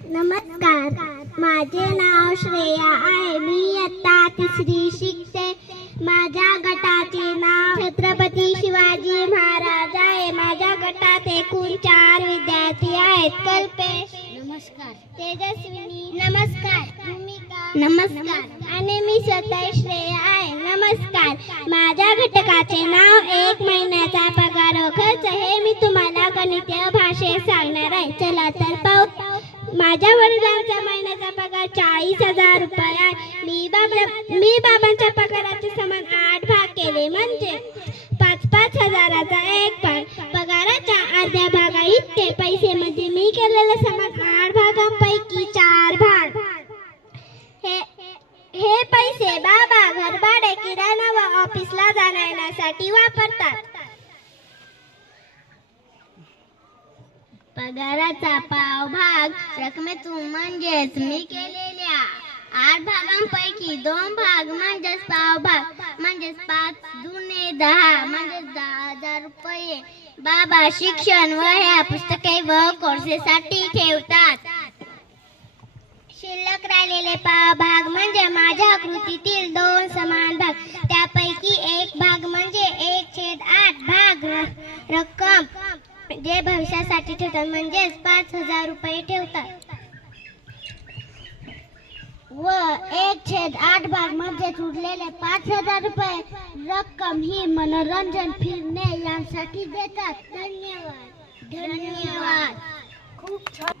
नमस्कार, माझे नाव श्रेया आहे. मी इयत्ता 3री शिकते. माझ्या गटाचे नाव छत्रपती शिवाजी महाराज आहे. माझ्या गटात एकूण 4 विद्यार्थी आहेत. कल्पेश नमस्कार. तेजस्विनी नमस्कार. भूमिका नमस्कार. आणि मी स्वतः श्रेया आहे. नमस्कार. माझ्या घटकाचे नाव 1 महिन्याचा पगार व खर्च हे मी तुम्हाला गणितीय भाषेत सांगणार आहे. चला तर पाहू. माझ्या वडिलांचा महिन्याचा पगार 40,000 रुपये आहे. मी बाबांच्या पगाराचे समान 8 भाग केले, म्हणजे 5-5 हजाराचा एक भाग. पगाराच्या अर्ध्या भागा इतके पैसे म्हणजे मी केलेले समान 8 भागांपैकी 4 भाग. हे पैसे बाबा घरभाडे, किराणा व ऑफिसला जाण्यासाठी वापरतात. पगाराचा पावभाग रकमेतून म्हणजेच मी केलेल्या 8 भागांपैकी 2 भाग म्हणजेच पावभाग म्हणजेच 5 दुने 10 म्हणजेच 10,000 रुपये बाबा शिक्षण व ह्या पुस्तके व कोर्सेसाठी ठेवतात. शिल्लक राहिलेले पावभाग म्हणजे माझ्या कृतीतील 2 समान भाग. त्यापैकी एक भाग म्हणजे 1/8 भाग रक्कम जे भविष्यासाठी ठेवतात, म्हणजेच 5,000 रुपये ठेवतात. व 1/8 भाग म्हणजे उरलेले 5,000 रुपये रक्कम ही मनोरंजन, फिरणे यांसाठी देतात. धन्यवाद. खूप छान.